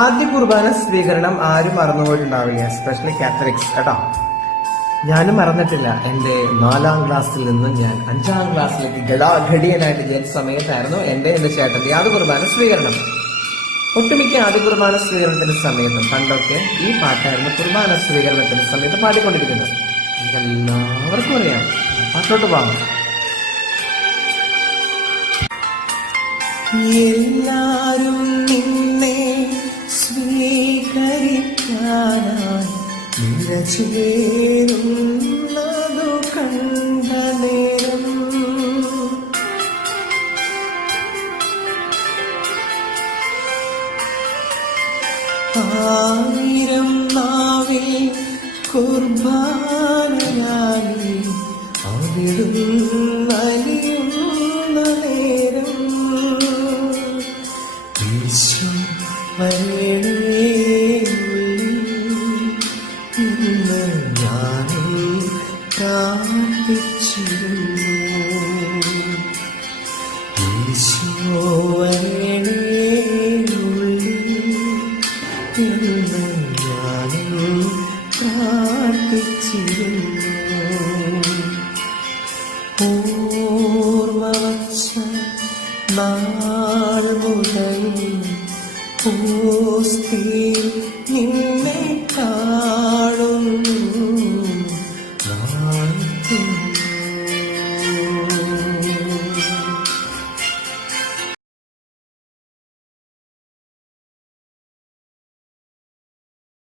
ആദ്യ കുർബാന സ്വീകരണം ആരും മറന്നുപോയിട്ടുണ്ടാവില്ല, എസ്പെഷ്യലി കാത്തലിക്സ് കേട്ടോ. ഞാനും മറന്നിട്ടില്ല. എൻ്റെ 4ാം ക്ലാസ്സിൽ നിന്നും ഞാൻ 5ാം ക്ലാസ്സിലേക്ക് ഘടിയനായിട്ട് ജനിച്ച സമയത്തായിരുന്നു എൻ്റെ ചേട്ടൻ്റെ ആദ്യ കുർബാന സ്വീകരണം. ഒട്ടുമിക്ക ആദ്യ കുർബാന സ്വീകരണത്തിന്റെ സമയത്തും പണ്ടൊക്കെ ഈ പാട്ടായിരുന്നു കുർബാന സ്വീകരണത്തിന്റെ സമയത്ത് പാടിക്കൊണ്ടിരിക്കുന്നത്. ഇതെല്ലാവർക്കും അറിയാം. പാട്ടോട്ട് പോകാം. എല്ലാരും നിന്നെ സ്വീകരിക്കാനായി നിരചേരുന്നതു കണ്ട നേരം ആയിരം നാവിൽ കുർബാനയായി അവിടുന്നലിയുന്ന നേരം ഈശോ വരണേ ഇന്ന് ഞാനും പ്രാർത്ഥിച്ചിരുന്നു. ഈശോ വരണേ എന്ന് ഞാനും പ്രാർത്ഥിച്ചിരുന്നു. ഓർമ്മ വച്ച നാൾ മുതൽ ഓസ്തിയിൽ നിന്നെ കാണുന്നു.